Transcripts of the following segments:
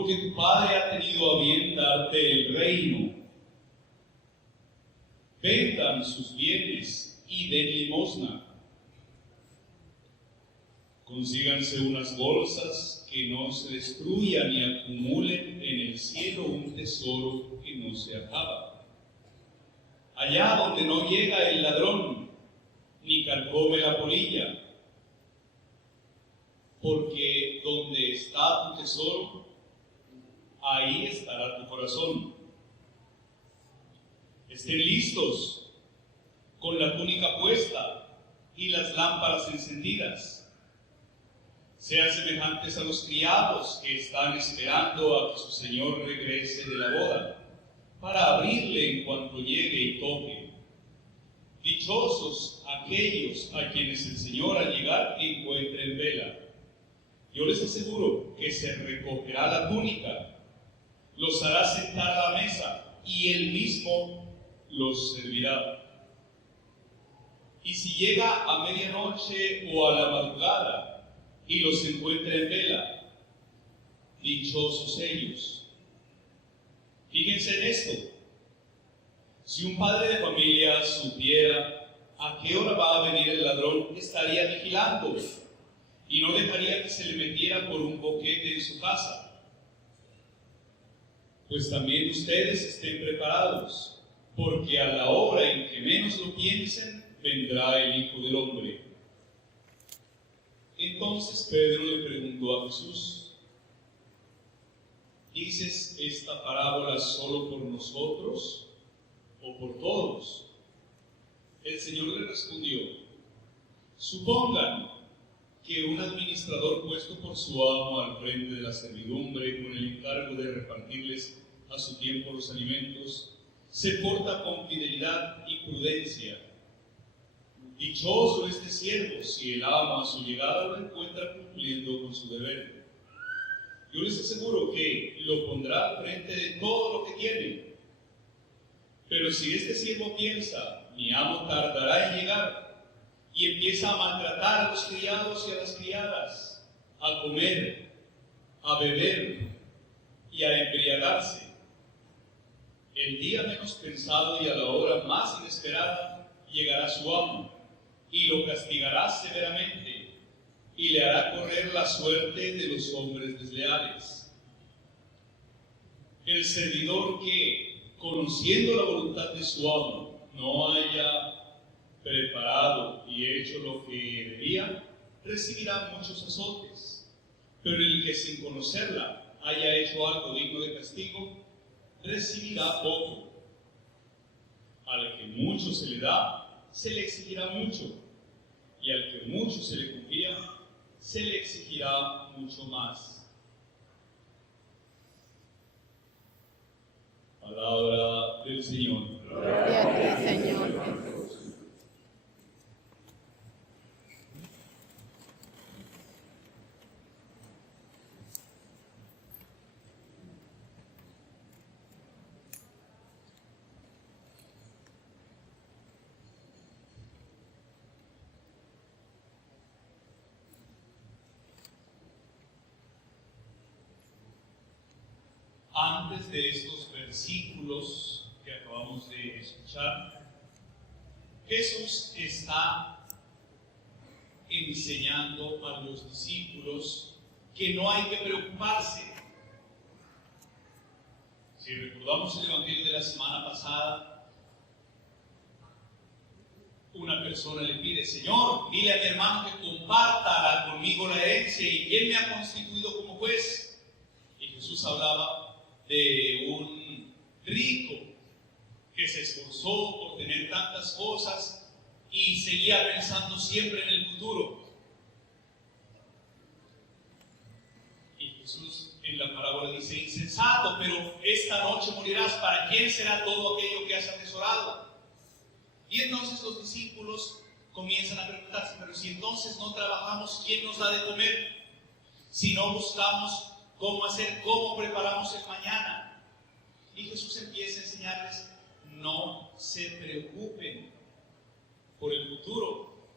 porque tu Padre ha tenido a bien darte el reino. Vendan sus bienes y den limosna. Consíganse unas bolsas que no se destruyan y acumulen en el cielo un tesoro que no se acaba. Allá donde no llega el ladrón, ni carcome la polilla. Porque donde está tu tesoro, ahí estará tu corazón. Estén listos, con la túnica puesta y las lámparas encendidas. Sean semejantes a los criados que están esperando a que su señor regrese de la boda, para abrirle en cuanto llegue y toque. Dichosos aquellos a quienes el Señor al llegar encuentre en vela. Yo les aseguro que se recogerá la túnica, los hará sentar a la mesa y él mismo los servirá. Y si llega a medianoche o a la madrugada y los encuentra en vela, dichosos ellos. Fíjense en esto. Si un padre de familia supiera a qué hora va a venir el ladrón, estaría vigilando y no dejaría que se le metiera por un boquete en su casa. Pues también ustedes estén preparados, porque a la hora en que menos lo piensen, vendrá el Hijo del Hombre. Entonces Pedro le preguntó a Jesús: ¿dices esta parábola solo por nosotros o por todos? El Señor le respondió: supongan que un administrador puesto por su amo al frente de la servidumbre con el encargo de repartirles a su tiempo los alimentos, se porta con fidelidad y prudencia. Dichoso este siervo si el amo a su llegada lo encuentra cumpliendo con su deber. Yo les aseguro que lo pondrá al frente de todo lo que tiene. Pero si este siervo piensa: mi amo tardará en llegar, y empieza a maltratar a los criados y a las criadas, a comer, a beber y a embriagarse, el día menos pensado y a la hora más inesperada llegará su amo y lo castigará severamente y le hará correr la suerte de los hombres desleales. El servidor que, conociendo la voluntad de su amo, no haya preparado y hecho lo que debía, recibirá muchos azotes. Pero el que sin conocerla haya hecho algo digno de castigo, recibirá poco. Al que mucho se le da, se le exigirá mucho, y al que mucho se le confía, se le exigirá mucho más. Palabra del Señor. Gloria a ti, Señor. Antes de estos versículos que acabamos de escuchar, Jesús está enseñando a los discípulos que no hay que preocuparse. Si recordamos el Evangelio de la semana pasada, una persona le pide: Señor, dile a mi hermano que comparta conmigo la herencia, y ¿quién me ha constituido como juez? Y Jesús hablaba de un rico que se esforzó por tener tantas cosas y seguía pensando siempre en el futuro. Y Jesús en la parábola dice: insensato, pero esta noche morirás, ¿para quién será todo aquello que has atesorado? Y entonces los discípulos comienzan a preguntarse: pero si entonces no trabajamos, ¿quién nos da de comer? Si no buscamos cómo hacer, cómo preparamos el mañana. Y Jesús empieza a enseñarles: no se preocupen por el futuro.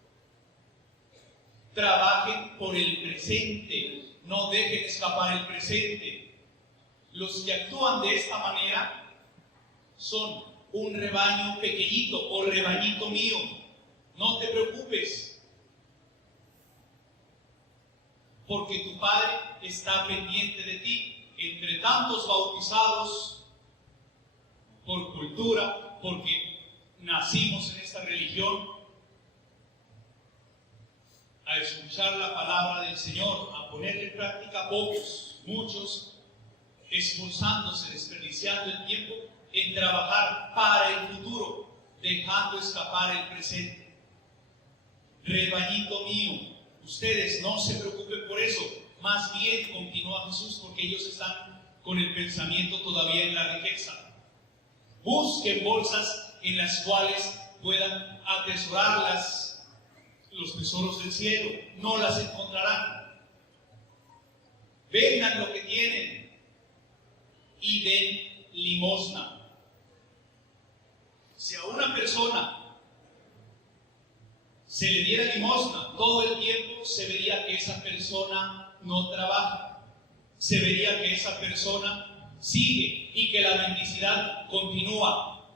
Trabajen por el presente, no dejen escapar el presente. Los que actúan de esta manera son un rebaño pequeñito o rebañito mío. No te preocupes, porque tu Padre está pendiente de ti. Entre tantos bautizados por cultura, porque nacimos en esta religión, a escuchar la palabra del Señor, a ponerle en práctica pocos, muchos, esforzándose, desperdiciando el tiempo en trabajar para el futuro, dejando escapar el presente. Rebañito mío, ustedes no se preocupen por eso, más bien continúa Jesús, porque ellos están con el pensamiento todavía en la riqueza. Busquen bolsas en las cuales puedan atesorar los tesoros del cielo, no las encontrarán. Vendan lo que tienen y den limosna. Si a una persona se le diera limosna todo el tiempo, se vería que esa persona no trabaja, se vería que esa persona sigue y que la mendicidad continúa.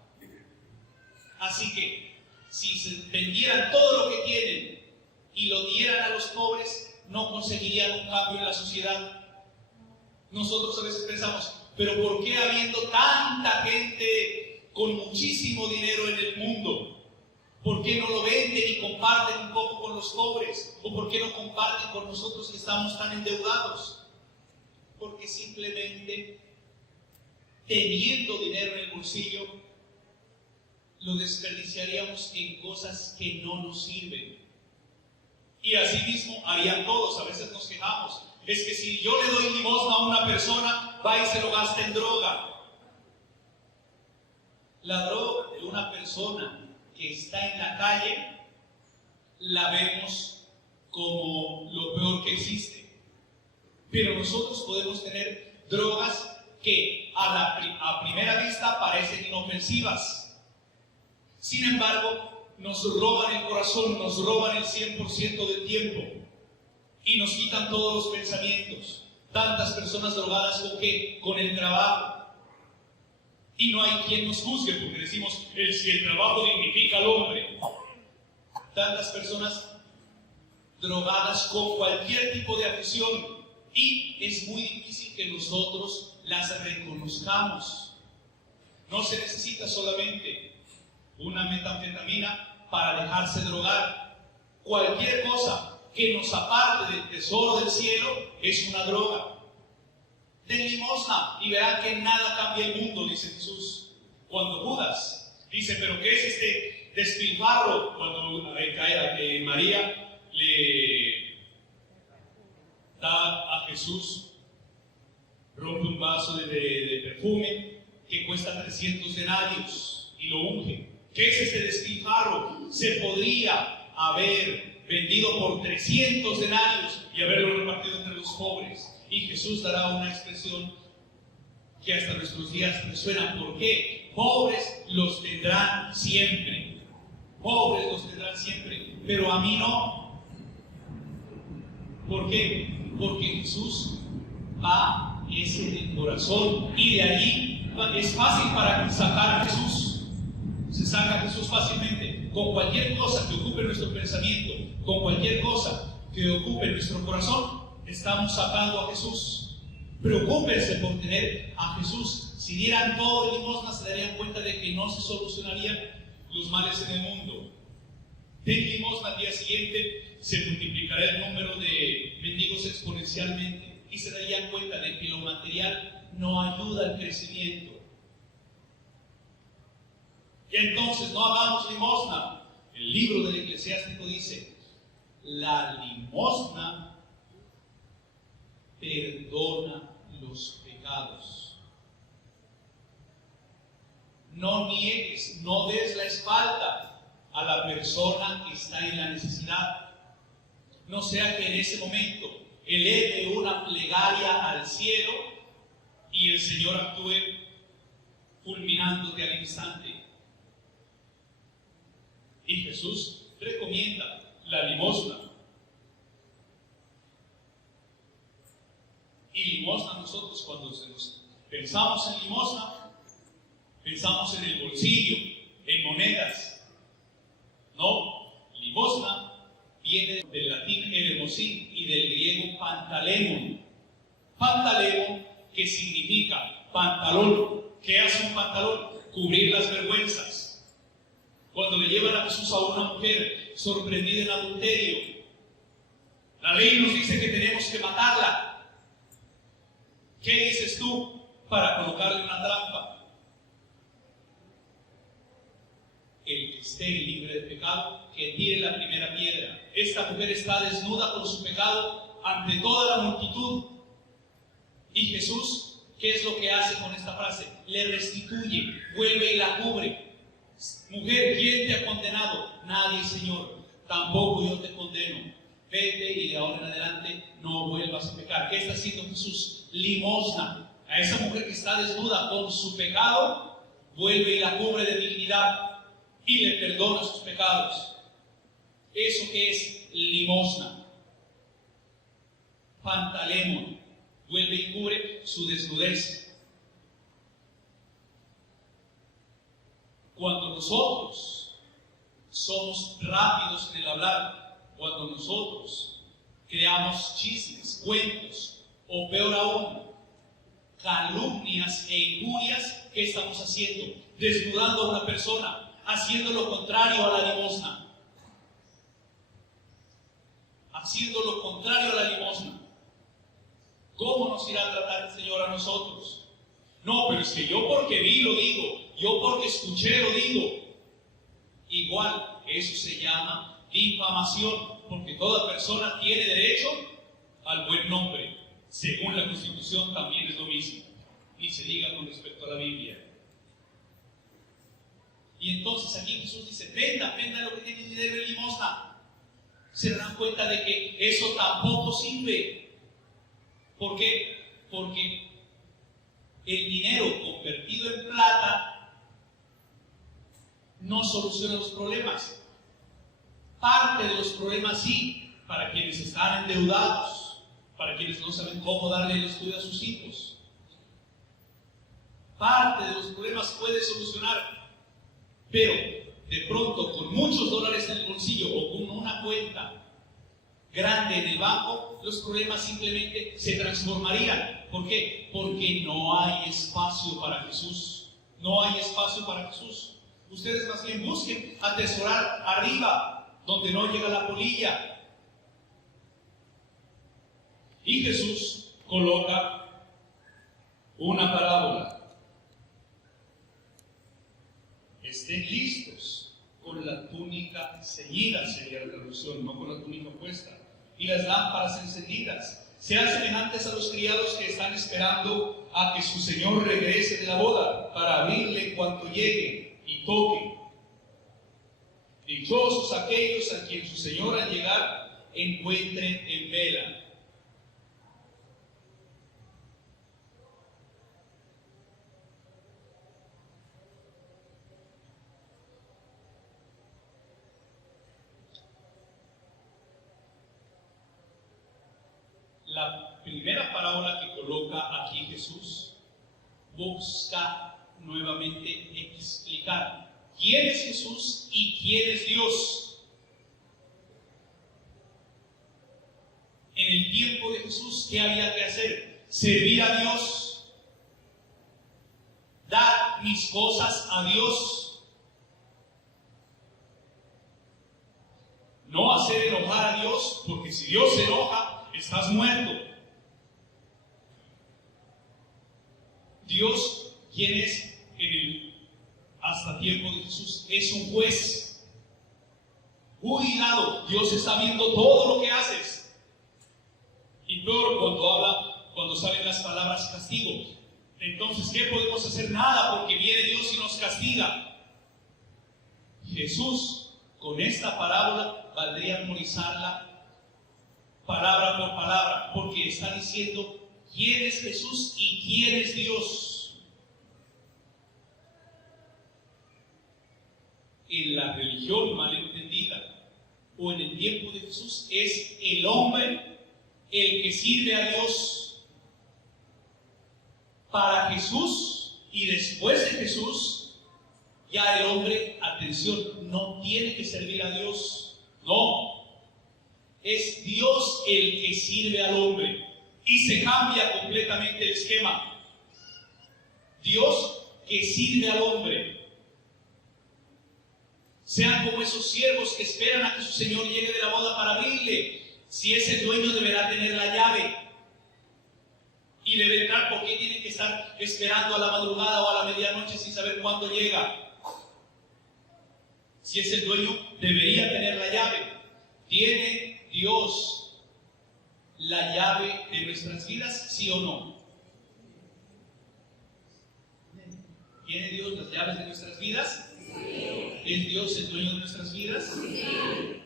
Así que si se vendieran todo lo que tienen y lo dieran a los pobres, no conseguirían un cambio en la sociedad. Nosotros a veces pensamos, pero ¿por qué habiendo tanta gente con muchísimo dinero en el mundo, por qué no lo venden y comparten un poco con los pobres? ¿O por qué no comparten con nosotros que estamos tan endeudados? Porque simplemente teniendo dinero en el bolsillo, lo desperdiciaríamos en cosas que no nos sirven. Y así mismo harían todos. A veces nos quejamos. Es que si yo le doy limosna a una persona, va y se lo gasta en droga. La droga de una persona que está en la calle, la vemos como lo peor que existe. Pero nosotros podemos tener drogas que a primera vista parecen inofensivas. Sin embargo, nos roban el corazón, nos roban el 100% del tiempo y nos quitan todos los pensamientos. Tantas personas drogadas ¿con qué? Con el trabajo. Y no hay quien nos juzgue porque decimos, si el trabajo dignifica al hombre. Tantas personas drogadas con cualquier tipo de afición y es muy difícil que nosotros las reconozcamos. No se necesita solamente una metanfetamina para dejarse drogar. Cualquier cosa que nos aparte del tesoro del cielo es una droga. Den limosna y verán que nada cambia el mundo, dice Jesús. Cuando Judas dice, ¿pero qué es este despilfarro? Cuando María le da a Jesús, rompe un vaso de perfume que cuesta 300 denarios y lo unge. ¿Qué es este despilfarro? Se podría haber vendido por 300 denarios y haberlo repartido entre los pobres. Y Jesús dará una expresión que hasta nuestros días resuena. ¿Por qué? Pobres los tendrán siempre. Pobres los tendrán siempre. Pero a mí no. ¿Por qué? Porque Jesús va ese del corazón y de allí es fácil para sacar a Jesús. Se saca a Jesús fácilmente. Con cualquier cosa que ocupe nuestro pensamiento, con cualquier cosa que ocupe nuestro corazón, estamos sacando a Jesús. Preocúpense por tener a Jesús. Si dieran todo de limosna, se darían cuenta de que no se solucionarían los males en el mundo. Den limosna al día siguiente, se multiplicará el número de mendigos exponencialmente y se darían cuenta de que lo material no ayuda al crecimiento. Y entonces no hagamos limosna. El libro del Eclesiástico dice: la limosna perdona los pecados. No niegues, no des la espalda a la persona que está en la necesidad. No sea que en ese momento eleve una plegaria al cielo y el Señor actúe fulminándote al instante. Y Jesús recomienda la limosna. Y limosna nosotros cuando se nos Pensamos en limosna, pensamos en el bolsillo, en monedas. No, limosna viene del latín eremosín y del griego pantalemon. Pantalemon, que significa pantalón. ¿Qué hace un pantalón? Cubrir las vergüenzas. Cuando le llevan a Jesús a una mujer sorprendida en adulterio, la ley nos dice que tenemos que matarla. ¿Qué dices tú para colocarle una trampa? El que esté libre de pecado, que tire la primera piedra. Esta mujer está desnuda con su pecado ante toda la multitud. Y Jesús, ¿qué es lo que hace con esta frase? Le restituye, vuelve y la cubre. Mujer, ¿quién te ha condenado? Nadie, Señor. Tampoco yo te condeno. Vete y de ahora en adelante no vuelvas a pecar. ¿Qué está haciendo Jesús? Limosna. A esa mujer que está desnuda con su pecado, vuelve y la cubre de dignidad y le perdona sus pecados. ¿Eso qué es? Limosna. Pantalemon. Vuelve y cubre su desnudez. Cuando nosotros somos rápidos en el hablar, cuando nosotros creamos chismes, cuentos, o peor aún, calumnias e injurias, ¿qué estamos haciendo? Desnudando a una persona, haciendo lo contrario a la limosna. Haciendo lo contrario a la limosna. ¿Cómo nos irá a tratar el Señor a nosotros? No, pero es que yo porque vi lo digo, yo porque escuché lo digo. Igual, eso se llama difamación, porque toda persona tiene derecho al buen nombre. Según la Constitución también es lo mismo. Ni se diga con respecto a la Biblia. Y entonces aquí Jesús dice, venda lo que tiene dinero de limosna. Se dan cuenta de que eso tampoco sirve. ¿Por qué? Porque el dinero convertido en plata no soluciona los problemas. Parte de los problemas sí, para quienes están endeudados, para quienes no saben cómo darle el estudio a sus hijos. Parte de los problemas puede solucionar, pero de pronto con muchos dólares en el bolsillo o con una cuenta grande en el banco, los problemas simplemente se transformarían. ¿Por qué? Porque no hay espacio para Jesús. No hay espacio para Jesús. Ustedes más bien busquen atesorar arriba, donde no llega la polilla. Y Jesús coloca una parábola. Estén listos con la túnica ceñida, sería la traducción, no con la túnica puesta, y las lámparas encendidas. Sean semejantes a los criados que están esperando a que su señor regrese de la boda, para abrirle en cuanto llegue y toque. Dichosos aquellos a quien su señor al llegar encuentren en vela. La primera parábola que coloca aquí Jesús busca nuevamente explicar quién es Jesús y quién es Dios. En el tiempo de Jesús, ¿qué había que hacer? Servir a Dios, dar mis cosas a Dios, no hacer enojar a Dios, porque si Dios se enoja, estás muerto. Dios, ¿quién es hasta tiempo de Jesús? Es un juez. Cuidado, Dios está viendo todo lo que haces. Y peor cuando salen las palabras castigo. Entonces, ¿qué podemos hacer? Nada, porque viene Dios y nos castiga. Jesús, con esta parábola, valdría memorizarla palabra por palabra, porque está diciendo quién es Jesús y quién es Dios. En la religión malentendida o en el tiempo de Jesús es el hombre el que sirve a Dios para Jesús y después de Jesús, ya el hombre, atención, no tiene que servir a Dios. No. Es Dios el que sirve al hombre. Y se cambia completamente el esquema. Dios que sirve al hombre. Sean como esos siervos que esperan a que su Señor llegue de la boda para abrirle. Si es el dueño, deberá tener la llave. Y debe entrar. ¿Por qué tienen que estar esperando a la madrugada o a la medianoche sin saber cuándo llega? Si es el dueño, debería tener la llave. ¿Tiene Dios la llave de nuestras vidas, sí o no? ¿Tiene Dios las llaves de nuestras vidas? Sí. ¿Es Dios el dueño de nuestras vidas? Sí.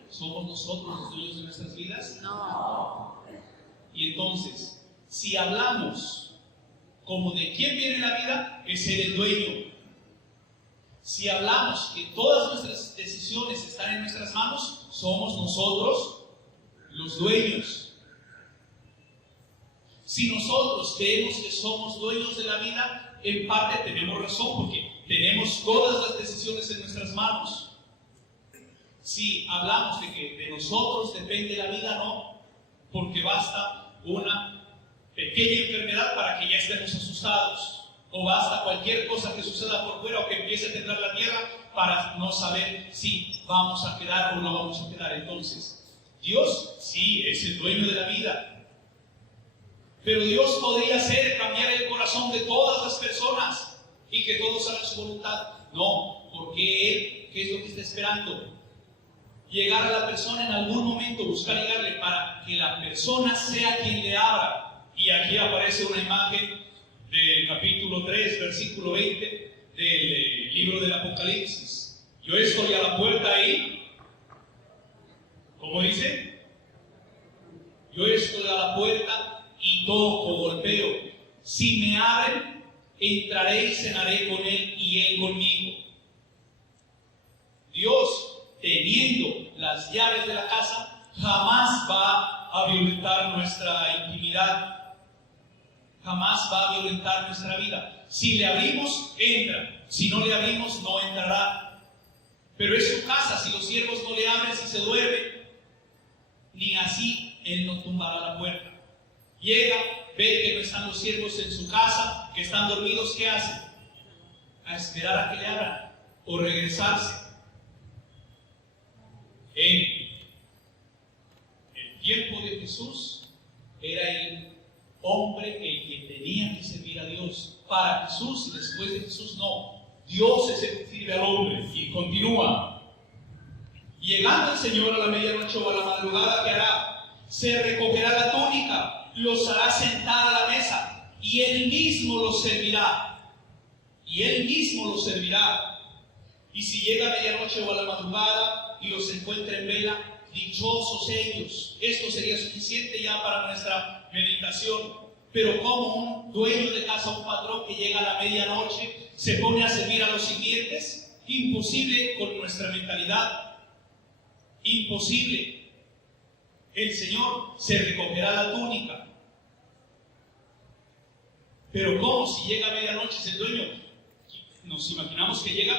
¿Somos nosotros los dueños de nuestras vidas? No. Y entonces, si hablamos como de quién viene la vida, es Él el dueño. Si hablamos que todas nuestras decisiones están en nuestras manos, somos nosotros los dueños. Si nosotros creemos que somos dueños de la vida, en parte tenemos razón, porque tenemos todas las decisiones en nuestras manos. Si hablamos de que de nosotros depende la vida, no, porque basta una pequeña enfermedad para que ya estemos asustados, o basta cualquier cosa que suceda por fuera o que empiece a temblar la tierra para no saber si vamos a quedar o no vamos a quedar. Entonces, Dios sí es el dueño de la vida. Pero Dios podría hacer cambiar el corazón de todas las personas y que todos hagan su voluntad. No, porque Él, ¿qué es lo que está esperando? Llegar a la persona en algún momento, buscar llegarle para que la persona sea quien le abra. Y aquí aparece una imagen del capítulo 3, versículo 20 del libro del Apocalipsis. Yo estoy a la puerta ahí. ¿Cómo dice? Yo estoy a la puerta y toco, golpeo. Si me abren, entraré y cenaré con Él y Él conmigo. Dios, teniendo las llaves de la casa, jamás va a violentar nuestra intimidad. Jamás va a violentar nuestra vida. Si le abrimos, entra. Si no le abrimos, no entrará. Pero es su casa. Si los siervos no le abren, si se duerme, ni así Él no tumbará la puerta. Llega, ve que no están los siervos en su casa, que están dormidos, ¿qué hace? A esperar a que le abran o regresarse. En el tiempo de Jesús era el hombre el que tenía que servir a Dios. Para Jesús y después de Jesús no. Dios es el que sirve al hombre. Y continúa. Llegando el Señor a la medianoche o a la madrugada, ¿qué hará? Se recogerá la túnica, los hará sentar a la mesa y Él mismo los servirá. Y Él mismo los servirá. Y si llega a medianoche o a la madrugada y los encuentra en vela, dichosos ellos. Esto sería suficiente ya para nuestra meditación. Pero como un dueño de casa, un patrón que llega a la medianoche, se pone a servir a los sirvientes, imposible con nuestra mentalidad. Imposible. El Señor se recogerá la túnica. Pero ¿cómo? Si llega a medianoche es el dueño. Nos imaginamos que llega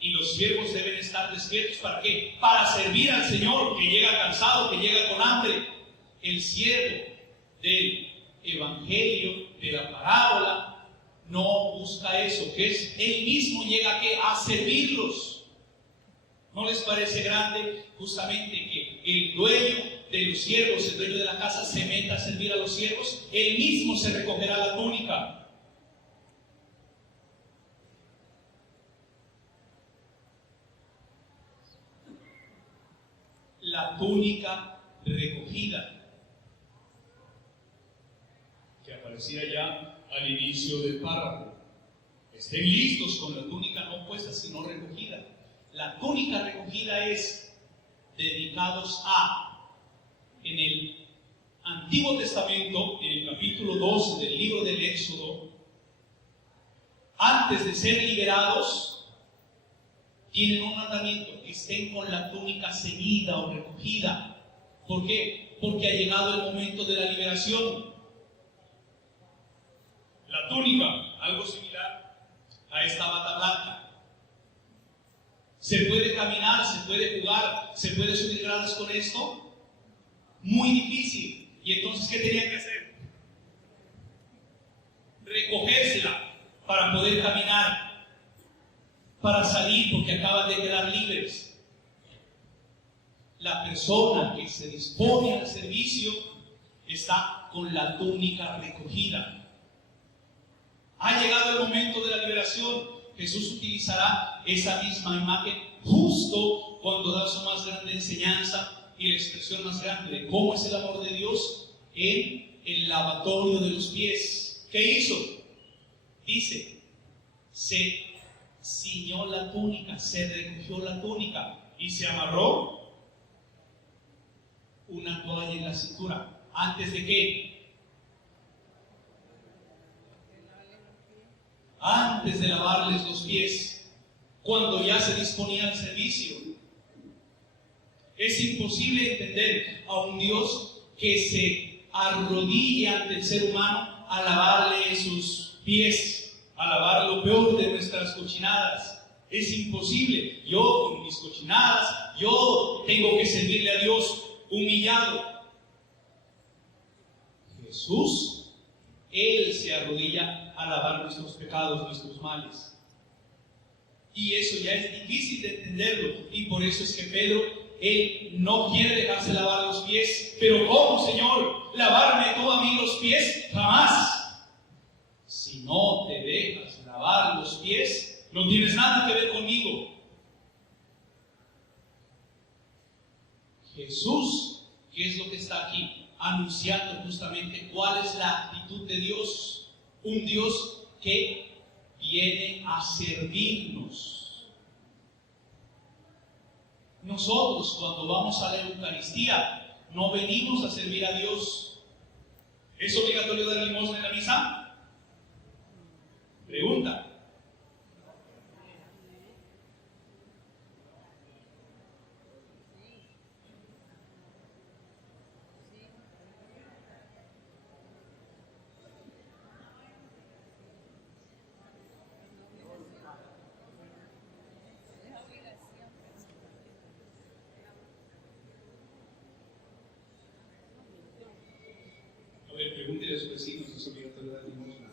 y los siervos deben estar despiertos. ¿Para qué? Para servir al Señor, que llega cansado, que llega con hambre. El siervo del Evangelio, de la parábola, no busca eso, que es Él mismo llega a servirlos. ¿No les parece grande justamente que el dueño de los siervos, el dueño de la casa, se meta a servir a los siervos? Él mismo se recogerá la túnica. La túnica recogida, que aparecía ya al inicio del párrafo. Estén listos con la túnica no puesta sino recogida. La túnica recogida es dedicados a, en el Antiguo Testamento, en el capítulo 12 del libro del Éxodo, antes de ser liberados, tienen un mandamiento: que estén con la túnica ceñida o recogida. ¿Por qué? Porque ha llegado el momento de la liberación. La túnica algo similar a esta bata blanca. ¿Se puede caminar, se puede jugar, se puede subir gradas con esto? Muy difícil. ¿Y entonces qué tenía que hacer? Recogérsela para poder caminar, para salir, porque acaban de quedar libres. La persona que se dispone al servicio está con la túnica recogida. Ha llegado el momento de la liberación. Jesús utilizará esa misma imagen justo cuando da su más grande enseñanza y la expresión más grande de cómo es el amor de Dios en el lavatorio de los pies. ¿Qué hizo? Dice, se ciñó la túnica, se recogió la túnica y se amarró una toalla en la cintura. ¿Antes de qué? Antes de lavarles los pies, cuando ya se disponía al servicio. Es imposible entender a un Dios que se arrodille ante el ser humano a lavarle sus pies, a lavar lo peor de nuestras cochinadas. Es imposible. Yo con mis cochinadas, yo tengo que servirle a Dios humillado. Jesús, Él se arrodilla a lavar nuestros pecados, nuestros males. Y eso ya es difícil de entenderlo. Y por eso es que Pedro, él no quiere dejarse lavar los pies. Pero ¿cómo, Señor? ¿Lavarme tú a mí los pies? Jamás. Si no te dejas lavar los pies, no tienes nada que ver conmigo. Jesús, ¿qué es lo que está aquí? Anunciando justamente cuál es la actitud de Dios. Un Dios que viene a servirnos. Nosotros, cuando vamos a la Eucaristía, no venimos a servir a Dios. ¿Es obligatorio dar limosna en la misa? Pregunta. A ver, pregúntele a sus vecinos, ¿es obligatorio dar limosna?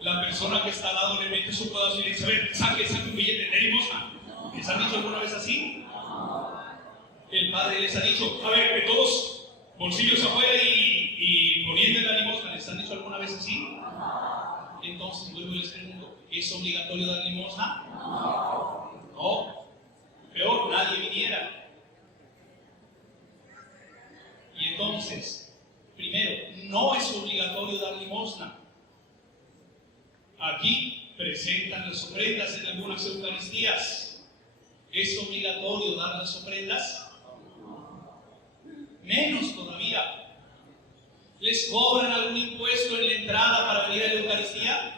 La persona que está al lado le mete su codazo y le dice, a ver, saque un billete de limosna. ¿Les han dicho alguna vez así? El padre les ha dicho, a ver, que todos bolsillos afuera y poniendo la limosna. ¿Les han dicho alguna vez así? Entonces vuelvo y les pregunto, ¿es obligatorio dar limosna? No. Peor, nadie viniera. Y entonces, primero, no es obligatorio dar limosna. Aquí presentan las ofrendas en algunas Eucaristías. ¿Es obligatorio dar las ofrendas? Menos todavía. ¿Les cobran algún impuesto en la entrada para venir a la Eucaristía?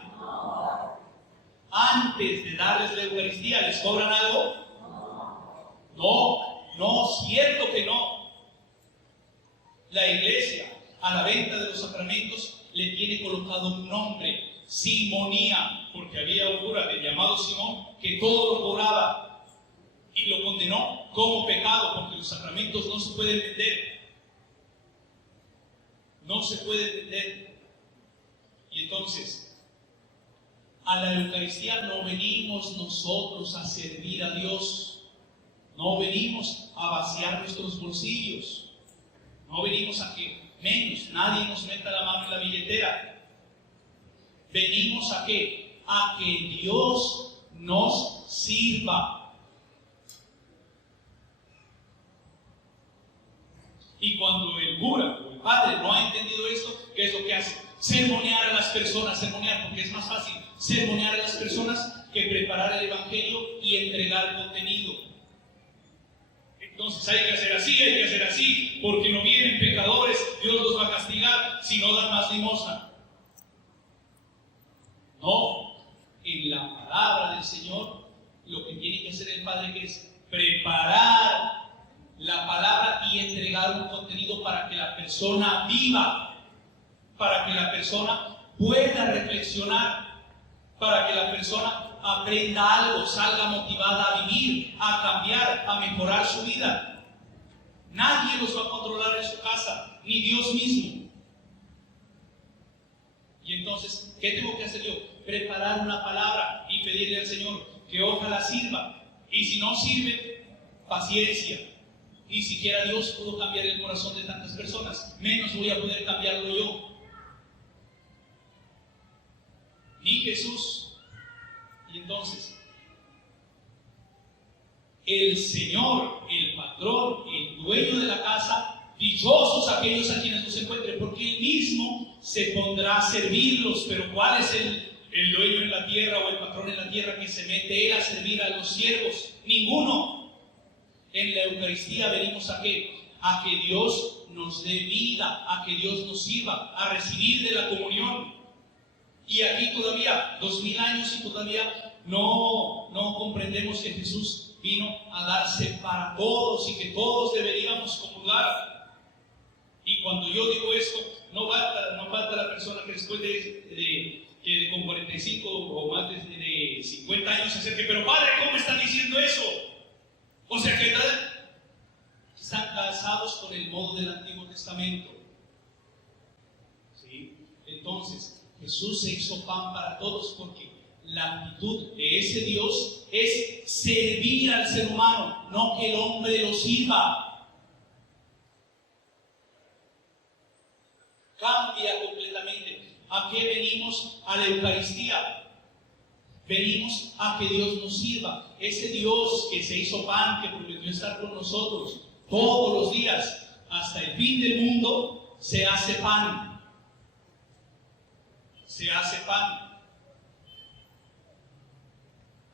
Antes de darles la Eucaristía, ¿les cobran algo? No, cierto que no. La Iglesia, a la venta de los sacramentos, le tiene colocado un nombre, simonía, porque había un cura llamado Simón que todo lo cobraba y lo condenó como pecado, porque los sacramentos no se pueden vender. No se pueden vender. Y entonces, a la Eucaristía no venimos nosotros a servir a Dios. No venimos a vaciar nuestros bolsillos. No venimos a que nadie nos meta la mano en la billetera. Venimos a ¿qué? A que Dios nos sirva. Y cuando el cura o el padre no ha entendido esto, ¿qué es lo que hace? Sermonear a las personas, porque es más fácil sermonear a las personas que preparar el Evangelio y entregar contenido. Entonces hay que hacer así, porque no vienen pecadores, Dios los va a castigar si no dan más limosna. No, en la palabra del Señor, lo que tiene que hacer el Padre, que es preparar la palabra y entregar un contenido para que la persona viva, para que la persona pueda reflexionar, para que la persona aprenda algo, salga motivada a vivir, a cambiar, a mejorar su vida. Nadie los va a controlar en su casa, ni Dios mismo. Y entonces, ¿qué tengo que hacer yo? Preparar una palabra y pedirle al Señor que ojalá sirva. Y si no sirve, paciencia. Ni siquiera Dios pudo cambiar el corazón de tantas personas, menos voy a poder cambiarlo yo. Ni Jesús. Y entonces, el Señor, el patrón, el dueño de la casa, dichosos aquellos a quienes los encuentre, porque Él mismo se pondrá a servirlos. Pero ¿cuál es el dueño en la tierra o el patrón en la tierra que se mete Él a servir a los siervos? Ninguno. En la Eucaristía venimos ¿a qué? A que Dios nos dé vida, a que Dios nos sirva, a recibir de la comunión. Y aquí todavía, 2000 años y todavía no comprendemos que Jesús vino a darse para todos y que todos deberíamos comulgar. Y cuando yo digo esto, no falta la persona que después de con 45 o más de 50 años se acerque, pero padre, ¿cómo está diciendo eso? O sea que están casados con el modo del Antiguo Testamento. ¿Sí? Entonces, Jesús se hizo pan para todos porque la actitud de ese Dios es servir al ser humano, no que el hombre lo sirva. Cambia completamente. ¿A qué venimos a la Eucaristía? Venimos a que Dios nos sirva. Ese Dios que se hizo pan, que prometió estar con nosotros todos los días hasta el fin del mundo, se hace pan. Se hace pan.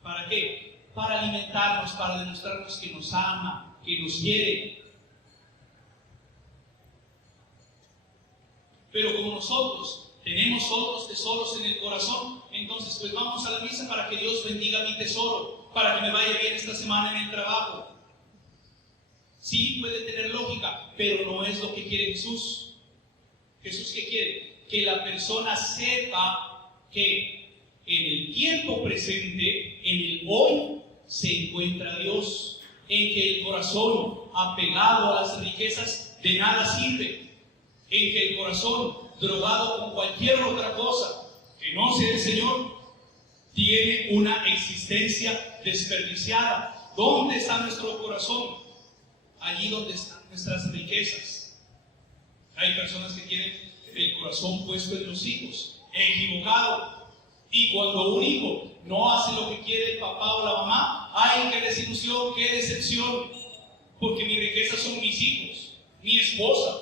¿Para qué? Para alimentarnos, para demostrarnos que nos ama, que nos quiere. Pero como nosotros tenemos otros tesoros en el corazón, entonces pues vamos a la misa para que Dios bendiga mi tesoro, para que me vaya bien esta semana en el trabajo. Sí, puede tener lógica, pero no es lo que quiere Jesús. ¿Jesús qué quiere? Que la persona sepa que en el tiempo presente, en el hoy, se encuentra Dios, en que el corazón apegado a las riquezas de nada sirve, en que el corazón drogado con cualquier otra cosa que no sea el Señor tiene una existencia desperdiciada. ¿Dónde está nuestro corazón? Allí donde están nuestras riquezas. Hay personas que tienen el corazón puesto en los hijos, equivocado. Y cuando un hijo no hace lo que quiere el papá o la mamá, ¡ay, qué desilusión, qué decepción! Porque mi riqueza son mis hijos, mi esposa.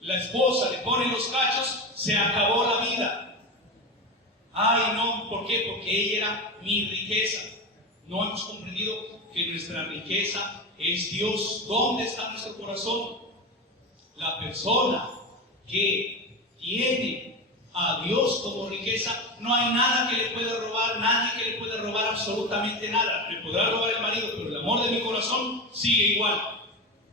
La esposa le pone los cachos, se acabó la vida. ¡Ay, no! ¿Por qué? Porque ella era mi riqueza. No hemos comprendido que nuestra riqueza es Dios. ¿Dónde está nuestro corazón? La persona que tiene a Dios como riqueza, no hay nada que le pueda robar, nadie que le pueda robar absolutamente nada. Me podrá robar el marido, pero el amor de mi corazón sigue igual.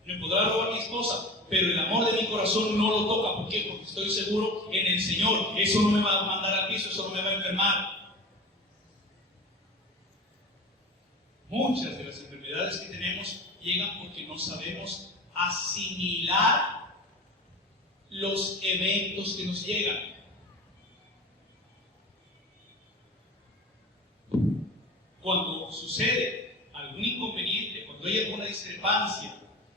Me podrá robar mi esposa, pero el amor de mi corazón no lo toca. ¿Por qué? Porque estoy seguro en el Señor. Eso no me va a mandar al piso, eso no me va a enfermar. Muchas de las enfermedades que tenemos llegan porque no sabemos asimilar los eventos que nos llegan. Cuando sucede algún inconveniente, cuando hay alguna discrepancia,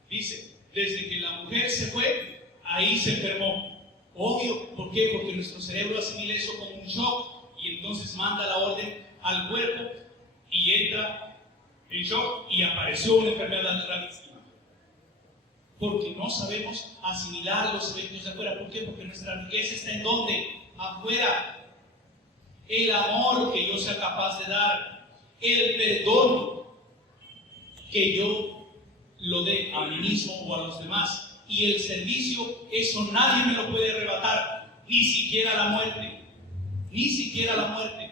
dice, desde que la mujer se fue, ahí se enfermó. Obvio, ¿por qué? Porque nuestro cerebro asimila eso como un shock y entonces manda la orden al cuerpo y entra en shock y apareció una enfermedad gravísima. Porque no sabemos asimilar los eventos de afuera. ¿Por qué? Porque nuestra riqueza está ¿en dónde? Afuera. El amor que yo sea capaz de dar, el perdón que yo lo dé a mí mismo o a los demás, y el servicio, eso nadie me lo puede arrebatar, ni siquiera la muerte, ni siquiera la muerte.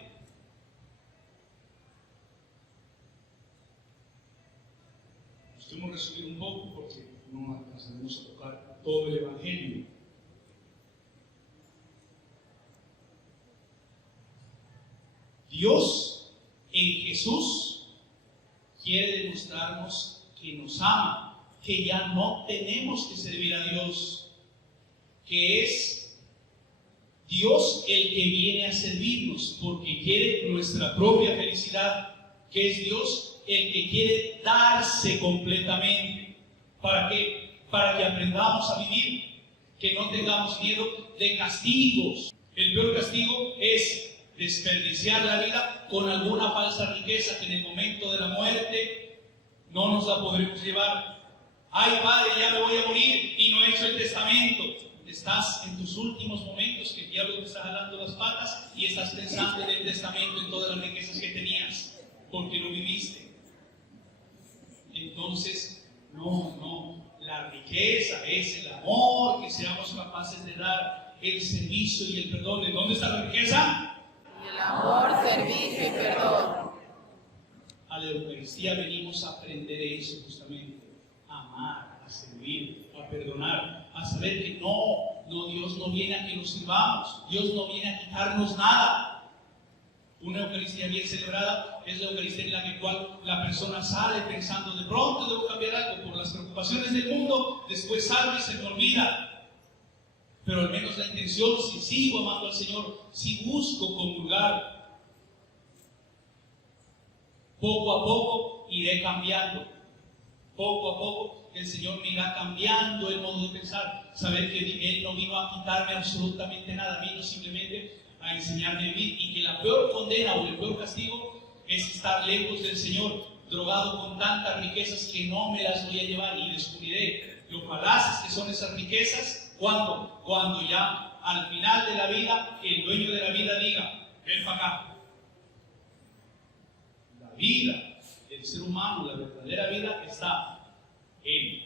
Usted podemos resumir un poco porque no alcanzaremos a tocar todo el Evangelio. Dios en Jesús quiere demostrarnos que nos ama, que ya no tenemos que servir a Dios, que es Dios el que viene a servirnos porque quiere nuestra propia felicidad, que es Dios el que quiere darse completamente. ¿Para qué? Para que aprendamos a vivir, que no tengamos miedo de castigos. El peor castigo es desperdiciar la vida con alguna falsa riqueza que en el momento de la muerte no nos la podremos llevar. Ay, padre, ya me voy a morir y no he hecho el testamento. Estás en tus últimos momentos, que el diablo te está jalando las patas y estás pensando en el testamento, en todas las riquezas que tenías, porque no viviste. Entonces, la riqueza es el amor que seamos capaces de dar, el servicio y el perdón. ¿En dónde está la riqueza? El amor, servicio y perdón. A la Eucaristía venimos a aprender eso justamente, a amar, a servir, a perdonar, a saber que Dios no viene a que nos sirvamos, Dios no viene a quitarnos nada. Una Eucaristía bien celebrada es la Eucaristía en la cual la persona sale pensando, de pronto debo cambiar algo por las preocupaciones del mundo, después salgo y se me olvida. Pero al menos la intención, si sigo amando al Señor, si busco comulgar, poco a poco iré cambiando. Poco a poco el Señor me irá cambiando el modo de pensar. Saber que Él no vino a quitarme absolutamente nada, vino simplemente a enseñarme a vivir. Y que la peor condena o el peor castigo es estar lejos del Señor, drogado con tantas riquezas que no me las voy a llevar. Y descubriré lo falaces que son esas riquezas. ¿Cuándo? Cuando ya al final de la vida el dueño de la vida diga, ven para acá. La vida del ser humano, la verdadera vida, está en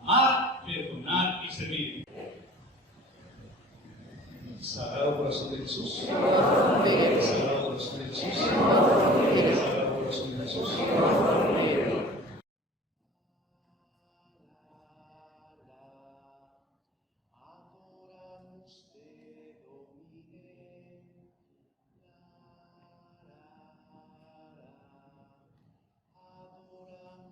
amar, perdonar y servir. Sagrado Corazón de Jesús. Sagrado Corazón de Jesús. Sagrado Corazón de Jesús.